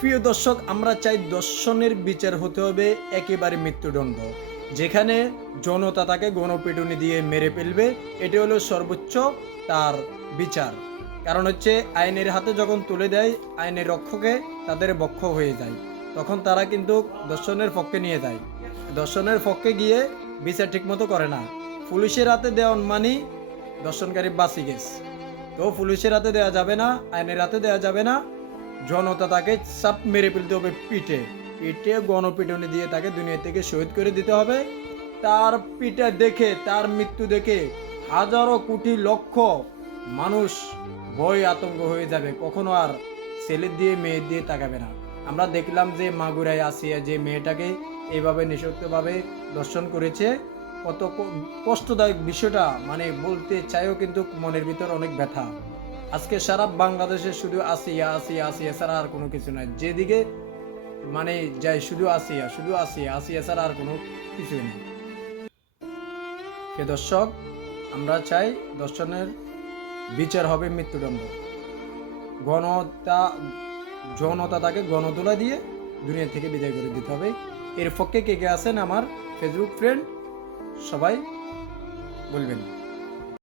প্রিয় দর্শক, আমরা চাই দর্শনের বিচার হতে হবে একেবারে মৃত্যুদণ্ড, যেখানে জনতা তাকে গণপিটুনি দিয়ে মেরে ফেলবে। এটি হলো সর্বোচ্চ তার বিচার। কারণ হচ্ছে আইনের হাতে যখন তুলে দেয় আইনের রক্ষকে, তাদের বক্ষ হয়ে যায়, তখন তারা কিন্তু দর্শনের পক্ষে নিয়ে যায়। দর্শনের পক্ষে গিয়ে বিচার ঠিকমতো করে না। পুলিশের হাতে দেওয়ান মানি দর্শনকারী বাঁচি গেছে। তো পুলিশের হাতে দেওয়া যাবে না, আইনের হাতে দেওয়া যাবে না। জনতা তাকে চাপ মেরে ফেলতে হবে, পিঠে পিঠে গণপিটুনি দিয়ে তাকে দুনিয়া থেকে শহীদ করে দিতে হবে। তার পিঠে দেখে, তার মৃত্যু দেখে হাজারো কোটি লক্ষ মানুষ ভয় আতঙ্ক হয়ে যাবে, কখনো আর ছেলে দিয়ে মেয়ে দিয়ে তাকাবে না। আমরা দেখলাম যে মাগুরায় আসিয়া যে মেয়েটাকে এইভাবে নিঃশর্তভাবে দর্শন করেছে, কত কষ্টদায়ক বিষয়টা, মানে বলতে চাইও কিন্তু মনের ভিতর অনেক ব্যথা। আজকে সারা বাংলাদেশে শুধু আসিয়া আসিয়া আসিয়া ছাড়া আর কোনো কিছু নাই। যেদিকে মানে যাই শুধু আসিয়া, শুধু আসিয়া আসিয়া ছাড়া আর কোনো কিছুই নেই। সে দর্শক, আমরা চাই দর্শনের বিচার হবে মৃত্যুদণ্ড। গণতা জনতা তাকে গণতোলা দিয়ে দুনিয়া থেকে বিদায় করে দিতে হবে। এর পক্ষে কে কে আছেন আমার ফেসবুক ফ্রেন্ড, সবাই বলবেন।